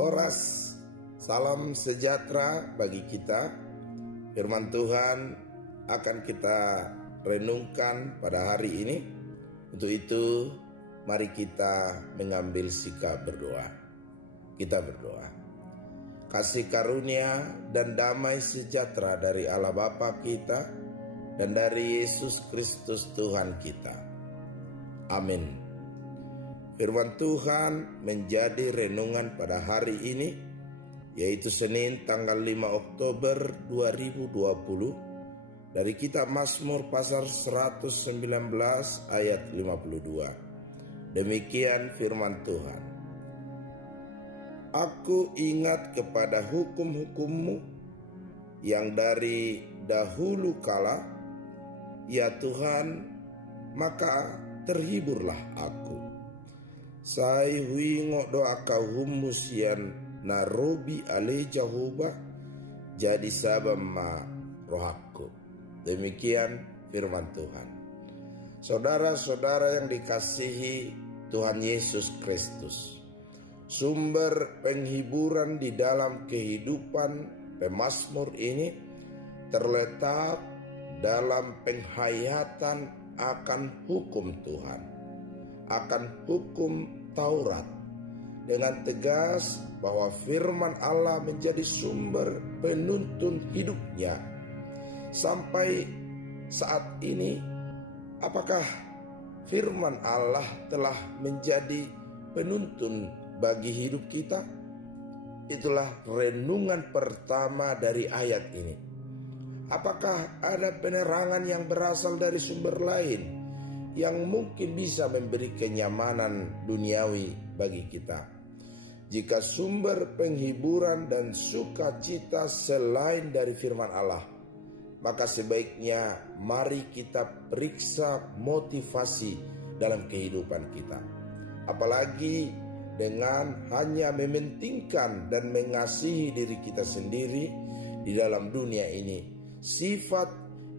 Oras, salam sejahtera bagi kita. Firman Tuhan akan kita renungkan pada hari ini. Untuk itu, mari kita mengambil sikap berdoa. Kita berdoa. Kasih karunia dan damai sejahtera dari Allah Bapa kita dan dari Yesus Kristus Tuhan kita. Amin. Firman Tuhan menjadi renungan pada hari ini, yaitu Senin tanggal 5 Oktober 2020, dari kitab Mazmur pasal 119 ayat 52. Demikian firman Tuhan. Aku ingat kepada hukum-hukum-Mu yang dari dahulu kala, ya Tuhan, maka terhiburlah aku. Sai huingo doa kau humusian narobi ale Jehovah jadi sabama rohaku. Demikian firman Tuhan. Saudara-saudara yang dikasihi Tuhan Yesus Kristus, sumber penghiburan di dalam kehidupan pemazmur ini terletak dalam penghayatan akan hukum Tuhan, akan hukum Taurat, dengan tegas bahwa firman Allah menjadi sumber penuntun hidupnya. Sampai saat ini, apakah firman Allah telah menjadi penuntun bagi hidup kita? Itulah renungan pertama dari ayat ini. Apakah ada penerangan yang berasal dari sumber lain yang mungkin bisa memberi kenyamanan duniawi bagi kita? Jika sumber penghiburan dan sukacita selain dari firman Allah, maka sebaiknya mari kita periksa motivasi dalam kehidupan kita. Apalagi dengan hanya mementingkan dan mengasihi diri kita sendiri di dalam dunia ini, sifat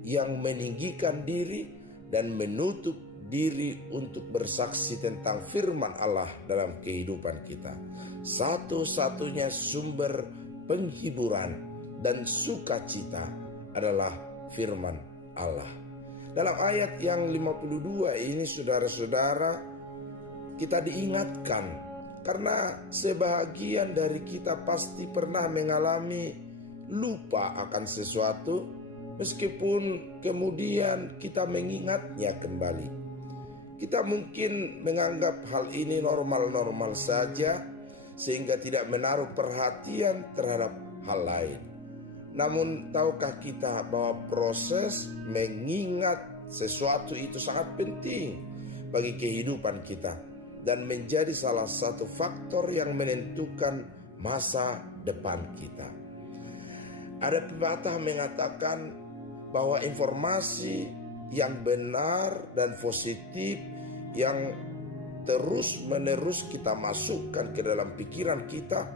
yang meninggikan diri dan menutup diri untuk bersaksi tentang firman Allah dalam kehidupan kita. Satu-satunya sumber penghiburan dan sukacita adalah firman Allah. Dalam ayat yang 52 ini, saudara-saudara, kita diingatkan, karena sebahagian dari kita pasti pernah mengalami lupa akan sesuatu, meskipun kemudian kita mengingatnya kembali. Kita mungkin menganggap hal ini normal-normal saja, sehingga tidak menaruh perhatian terhadap hal lain. Namun tahukah kita bahwa proses mengingat sesuatu itu sangat penting bagi kehidupan kita dan menjadi salah satu faktor yang menentukan masa depan kita. Ada pepatah mengatakan bahwa informasi yang benar dan positif yang terus-menerus kita masukkan ke dalam pikiran kita,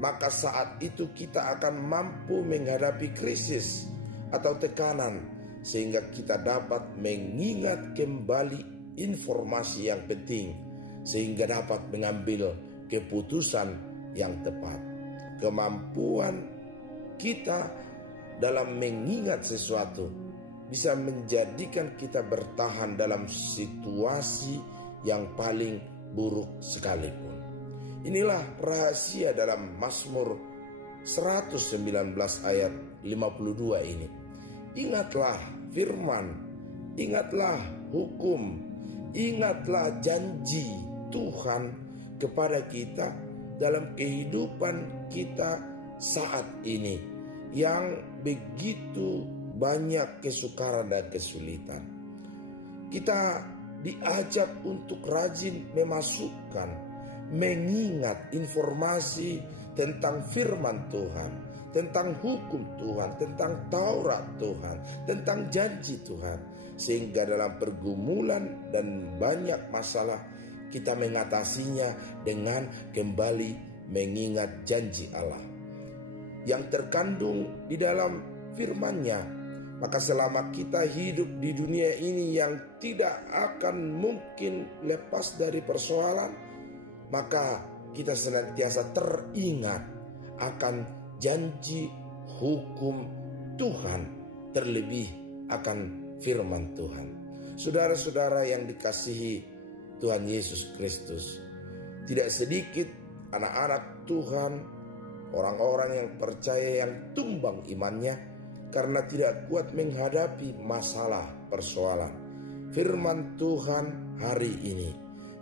maka saat itu kita akan mampu menghadapi krisis atau tekanan, sehingga kita dapat mengingat kembali informasi yang penting, sehingga dapat mengambil keputusan yang tepat. Kemampuan kita dalam mengingat sesuatu bisa menjadikan kita bertahan dalam situasi yang paling buruk sekalipun. Inilah rahasia dalam Mazmur 119 ayat 52 ini. Ingatlah firman, ingatlah hukum, ingatlah janji Tuhan kepada kita dalam kehidupan kita saat ini, yang begitu banyak kesukaran dan kesulitan. Kita diajak untuk rajin memasukkan, mengingat informasi tentang firman Tuhan, tentang hukum Tuhan, tentang Taurat Tuhan, tentang janji Tuhan, sehingga dalam pergumulan dan banyak masalah kita mengatasinya dengan kembali mengingat janji Allah yang terkandung di dalam firman-Nya. Maka selama kita hidup di dunia ini yang tidak akan mungkin lepas dari persoalan, maka kita senantiasa teringat akan janji hukum Tuhan, terlebih akan firman Tuhan. Saudara-saudara yang dikasihi Tuhan Yesus Kristus, tidak sedikit anak-anak Tuhan, orang-orang yang percaya yang tumbang imannya karena tidak kuat menghadapi masalah persoalan. Firman Tuhan hari ini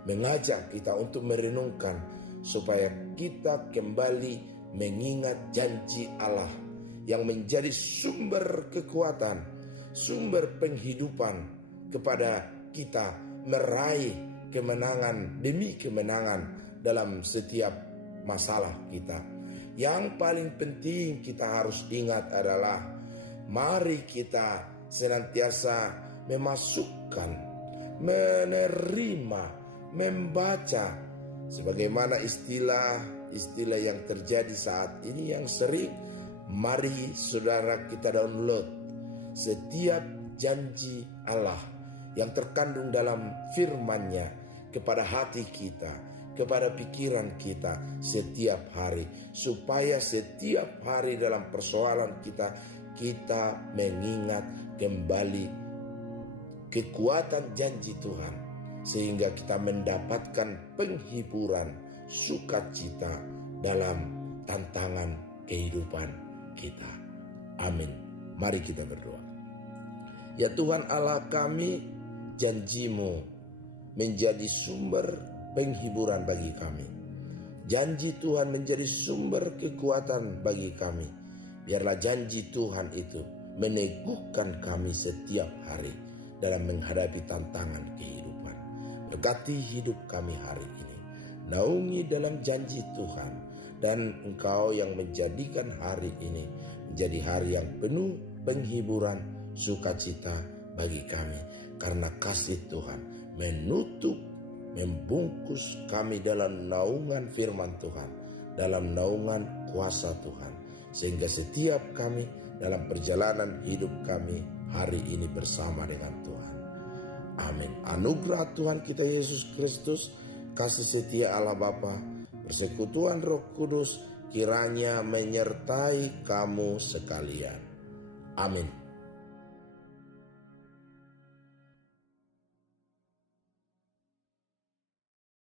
mengajak kita untuk merenungkan supaya kita kembali mengingat janji Allah yang menjadi sumber kekuatan, sumber penghidupan kepada kita meraih kemenangan demi kemenangan dalam setiap masalah kita. Yang paling penting kita harus ingat adalah mari kita senantiasa memasukkan, menerima, membaca sebagaimana istilah yang terjadi saat ini yang sering. Mari saudara kita download setiap janji Allah yang terkandung dalam firman-Nya kepada hati kita, kepada pikiran kita setiap hari, supaya setiap hari dalam persoalan kita mengingat kembali kekuatan janji Tuhan, sehingga kita mendapatkan penghiburan, sukacita dalam tantangan kehidupan kita. Amin. Mari kita berdoa. Ya Tuhan Allah kami, janji-Mu menjadi sumber penghiburan bagi kami. Janji Tuhan menjadi sumber kekuatan bagi kami. Biarlah janji Tuhan itu meneguhkan kami setiap hari dalam menghadapi tantangan kehidupan. Berkati hidup kami hari ini. Naungi dalam janji Tuhan, dan Engkau yang menjadikan hari ini menjadi hari yang penuh penghiburan, sukacita bagi kami. Karena kasih Tuhan menutup, membungkus kami dalam naungan firman Tuhan, dalam naungan kuasa Tuhan, sehingga setiap kami dalam perjalanan hidup kami hari ini bersama dengan Tuhan. Amin. Anugerah Tuhan kita Yesus Kristus, kasih setia Allah Bapa, persekutuan Roh Kudus kiranya menyertai kamu sekalian. Amin.